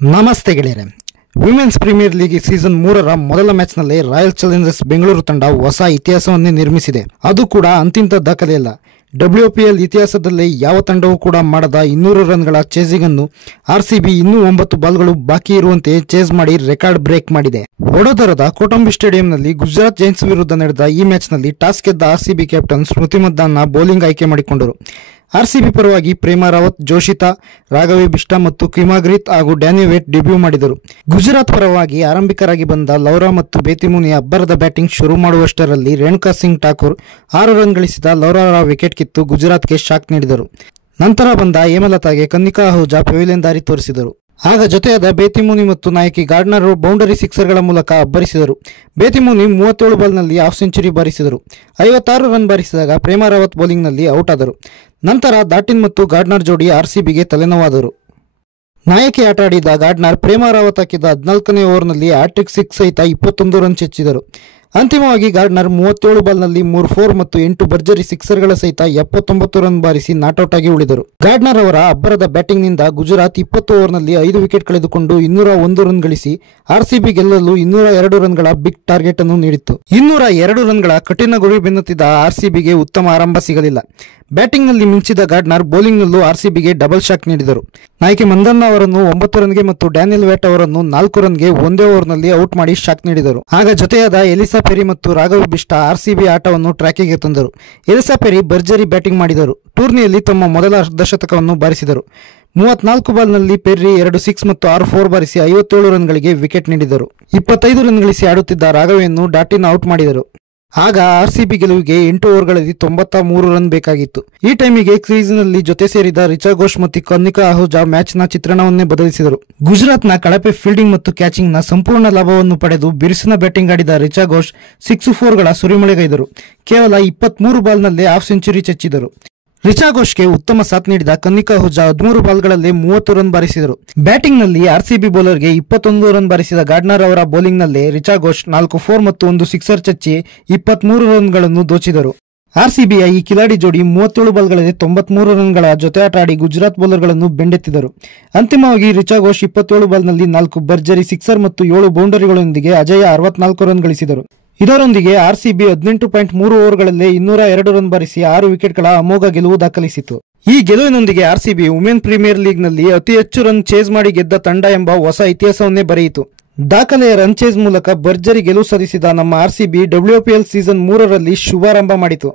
ನಮಸ್ತೆ ಗೆಳೆಯರೆ. Women's premier league season 3ರ ಮೊದಲ ಮ್ಯಾಚ್ನಲ್ಲಿ ರಾಯಲ್ ಚಾಲೆಂಜರ್ಸ್ ಬೆಂಗಳೂರು ತಂಡ ಹೊಸ ಇತಿಹಾಸವನ್ನೇ ನಿರ್ಮಿಸಿದೆ. ಅದು ಕೂಡ ಅಂತಿಂತ ದಾಖಲೆಯಲ್ಲ. WPL ಇತಿಹಾಸದಲ್ಲಿ ಯಾವ ತಂಡವೂ ಕೂಡ ಮಾಡದ 200 ರನ್ಗಳ ಚೇಸಿಂಗ್ ಅನ್ನು RCB ಇನ್ನೂ 9 ಬಾಲ್ಗಳು ಬಾಕಿ ಇರುವಂತೆ ಚೇಸ್ ಮಾಡಿ ರೆಕಾರ್ಡ್ ಬ್ರೇಕ್ ಮಾಡಿದೆ. ವಡೋದರದ ಕೋಟಂಬಿ ಸ್ಟೇಡಿಯಂನಲ್ಲಿ ಗುಜರಾತ್ ಜೈಂಟ್ಸ್ ವಿರುದ್ಧ ನಡೆದ ಈ ಮ್ಯಾಚ್ನಲ್ಲಿ ಟಾಸ್ ಗೆದ್ದ RCB ಕ್ಯಾಪ್ಟನ್ ಸ್ಮೃತಿ ಮಂಧಾನ ಬೌಲಿಂಗ್ ಆಯ್ಕೆ ಮಾಡಿಕೊಂಡರು. RCB ಪರವಾಗಿ ಪ್ರೇಮಾ ರಾವತ್, ಜೋಶಿತಾ, ರಾಘವಿ ಬಿಸ್ಟಾ ಮತ್ತು ಕಿಮಾಗ್ರಿತ್ ಹಾಗೂ ಡ್ಯಾನಿ ವೇಟ್ ಡೆಬ್ಯೂ ಮಾಡಿದರು. ಗುಜರಾತ್ ಪರವಾಗಿ ಆರಂಭಿಕರಾಗಿ ಬಂದ ಲೌರಾ ಮತ್ತು ಬೇತಿಮುನಿ ಅಬ್ಬರದ ಬ್ಯಾಟಿಂಗ್ ಶುರು ಮಾಡುವಷ್ಟರಲ್ಲಿ ರೇಣುಕಾ ಸಿಂಗ್ ಠಾಕೂರ್ 6 ರನ್ ಗಳಿಸಿದ ಲೌರಾರ ವಿಕೆಟ್ ಕಿತ್ತು ಗುಜರಾತ್ಗೆ ಶಾಕ್ ನೀಡಿದರು. ನಂತರ ಬಂದ ಹೇಮಲತಾಗೆ ಕನ್ನಿಕಾ ಅಹುಜಾ ಪೆವಿಲಿಯನ್ ದಾರಿ ತೋರಿಸಿದರು. ಆಗ ಜೊತೆಯಾದ ಬೇತಿಮುನಿ ಮತ್ತು ನಾಯಕಿ ಗಾರ್ಡ್ನರ್ ಬೌಂಡರಿ ಸಿಕ್ಸರ್ಗಳ ಮೂಲಕ ಅಬ್ಬರಿಸಿದರು. ಬೇತಿಮುನಿ 37 ಬಾಲ್ನಲ್ಲಿ ಹಾಫ್ ಸೆಂಚುರಿ ಬಾರಿಸಿದರು. 56 ರನ್ ಬಾರಿಸಿದಾಗ ಪ್ರೇಮಾ ರಾವತ್ ಬೌಲಿಂಗ್ನಲ್ಲಿ ಔಟ್ ಆದರು. ನಂತರ ದಾಟಿನ್ ಮತ್ತು ಗಾರ್ಡ್ನರ್ ಜೋಡಿ RCBಗೆ ತಲೆನೋವಾದರು. ನಾಯಕಿ ಆಟ ಆಡಿದ ಗಾರ್ಡ್ನರ್ ಪ್ರೇಮಾ ರಾವತ್ ಹಾಕಿದ 14ನೇ ಓವರ್ನಲ್ಲಿ ಹ್ಯಾಟ್ರಿಕ್ ಸಿಕ್ಸ್ ಸಹಿತ 21 ರನ್ ಚೆಚ್ಚಿದರು. ಅಂತಿಮವಾಗಿ ಗಾರ್ಡ್ನರ್ 37 ಬಾಲ್ನಲ್ಲಿ 3 4 ಮತ್ತು 8 ಭರ್ಜರಿ ಸಿಕ್ಸರ್ಗಳ ಸಹಿತ 79 ರನ್ ಬಾರಿಸಿ ನಾಟ್ಔಟ್ ಆಗಿ ಉಳಿದರು. ಗಾರ್ಡ್ನರ್ ಅವರ ಅಬ್ಬರದ ಬ್ಯಾಟಿಂಗ್ನಿಂದ ಗುಜರಾತ್ 20 ಓವರ್ನಲ್ಲಿ 5 ವಿಕೆಟ್ ಕಳೆದುಕೊಂಡು 201 ರನ್ ಗಳಿಸಿ RCB ಗೆಲ್ಲಲು 202 ರನ್ಗಳ ಬಿಗ್ ಟಾರ್ಗೆಟ್ ಅನ್ನು ನೀಡಿತ್ತು. 202 ರನ್ಗಳ ಕಠಿಣ ಗುರಿ ಬೆನ್ನುತ್ತಿದ್ದ RCBಗೆ ಉತ್ತಮ ಆರಂಭ ಸಿಗಲಿಲ್ಲ. ಬ್ಯಾಟಿಂಗ್ನಲ್ಲಿ ಮಿಂಚಿದ ಗಾರ್ಡ್ನರ್ ಬೌಲಿಂಗ್ನಲ್ಲೂ RCBಗೆ ಡಬಲ್ ಶಾಕ್ ನೀಡಿದರು. ನಾಯಕಿ ಮಂದಣ್ಣ ಅವರನ್ನು 9 ರನ್ಗೆ ಮತ್ತು ಡ್ಯಾನಿಯಲ್ ವೇಟ್ ಅವರನ್ನು 4 ರನ್ಗೆ ಒಂದೇ ಓವರ್ನಲ್ಲಿ ಔಟ್ ಮಾಡಿ ಶಾಕ್ ನೀಡಿದರು. ಆಗ ಜೊತೆಯಾದ ಎಲಿಸಾ ಪೆರಿ ಮತ್ತು ರಾಘವಿ ಬಿಸ್ಟಾ RCB ಆಟವನ್ನು ಟ್ರ್ಯಾಕಿಗೆ ತಂದರು. ಎಲಿಸಾ ಪೆರಿ ಭರ್ಜರಿ ಬ್ಯಾಟಿಂಗ್ ಮಾಡಿದರು. ಟೂರ್ನಿಯಲ್ಲಿ ತಮ್ಮ ಮೊದಲ ಅರ್ಧಶತಕವನ್ನು ಬಾರಿಸಿದರು. 34 ಬಾಲ್ನಲ್ಲಿ ಪೆರ್ರಿ 2 6 ಮತ್ತು 6 4 ಬಾರಿಸಿ 57 ರನ್ಗಳಿಗೆ ವಿಕೆಟ್ ನೀಡಿದರು. 25 ರನ್ ಗಳಿಸಿ ಆಡುತ್ತಿದ್ದ ರಾಘವಿಯನ್ನು ಡಾಟಿನ್ ಔಟ್ ಮಾಡಿದರು. ಆಗ RCB ಗೆಲುವಿಗೆ 8 ಓವರ್ಗಳಲ್ಲಿ 93 ರನ್ ಬೇಕಾಗಿತ್ತು. ಈ ಟೈಮಿಗೆ ಕ್ರೀಸ್ನಲ್ಲಿ ಜೊತೆ ಸೇರಿದ ರಿಚಾ ಘೋಷ್ ಮತ್ತು ಕನ್ನಿಕಾ ಅಹುಜಾ ಮ್ಯಾಚ್ನ ಚಿತ್ರಣವನ್ನೇ ಬದಲಿಸಿದರು. ಗುಜರಾತ್ನ ಕಳಪೆ ಫೀಲ್ಡಿಂಗ್ ಮತ್ತು ಕ್ಯಾಚಿಂಗ್ನ ಸಂಪೂರ್ಣ ಲಾಭವನ್ನು ಪಡೆದು ಬಿರುಸಿನ ಬ್ಯಾಟಿಂಗ್ ಆಡಿದ ರಿಚಾ ಘೋಷ್ 6 4ಗಳ ಸುರಿಮಳೆಗೈದರು. ಕೇವಲ 23 ಬಾಲ್ನಲ್ಲೇ ಹಾಫ್ ಸೆಂಚುರಿ ಚೆಚ್ಚಿದರು. ರಿಚಾ ಘೋಷ್ಗೆ ಉತ್ತಮ ಸಾಥ್ ನೀಡಿದ ಕನ್ನಿಕಾ ಅಹುಜಾ 13 ಬಾಲ್ಗಳಲ್ಲೇ 30 ರನ್ ಬಾರಿಸಿದರು. ಬ್ಯಾಟಿಂಗ್ನಲ್ಲಿ RCB ಬೌಲರ್ಗೆ 21 ರನ್ ಬಾರಿಸಿದ ಗಾರ್ಡ್ನರ್ ಅವರ ಬೌಲಿಂಗ್ನಲ್ಲೇ ರಿಚಾ ಘೋಷ್ 4 4 ಮತ್ತು 1 ಸಿಕ್ಸರ್ ಚಚ್ಚಿ 23 ರನ್ಗಳನ್ನು ದೋಚಿದರು. RCBಯ ಈ ಕಿಲಾಡಿ ಜೋಡಿ 37 ಬಾಲ್ಗಳಲ್ಲಿ 93 ರನ್ಗಳ ಜೊತೆ ಆಟ ಆಡಿ ಗುಜರಾತ್ ಬೌಲರ್ಗಳನ್ನು ಬೆಂಡೆತ್ತಿದರು. ಅಂತಿಮವಾಗಿ ರಿಚಾ ಘೋಷ್ 27 ಬಾಲ್ನಲ್ಲಿ 4 ಭರ್ಜರಿ ಸಿಕ್ಸರ್ ಮತ್ತು 7 ಬೌಂಡರಿಗಳೊಂದಿಗೆ ಅಜೇಯ 64 ರನ್ ಗಳಿಸಿದರು. ಇದರೊಂದಿಗೆ RCB 18.3 ಓವರ್ಗಳಲ್ಲೇ 202 ರನ್ ಬಾರಿಸಿ 6 ವಿಕೆಟ್ಗಳ ಅಮೋಘ ಗೆಲುವು ದಾಖಲಿಸಿತು. ಈ ಗೆಲುವಿನೊಂದಿಗೆ RCB ವುಮೆನ್ ಪ್ರೀಮಿಯರ್ ಲೀಗ್ನಲ್ಲಿ ಅತಿ ಹೆಚ್ಚು ರನ್ ಚೇಸ್ ಮಾಡಿ ಗೆದ್ದ ತಂಡ ಎಂಬ ಹೊಸ ಇತಿಹಾಸವನ್ನೇ ಬರೆಯಿತು. ದಾಖಲೆಯ ರನ್ ಚೇಸ್ ಮೂಲಕ ಭರ್ಜರಿ ಗೆಲುವು ಸಾಧಿಸಿದ ನಮ್ಮ RCB WPL ಸೀಸನ್ 3ರಲ್ಲಿ ಶುಭಾರಂಭ ಮಾಡಿತು.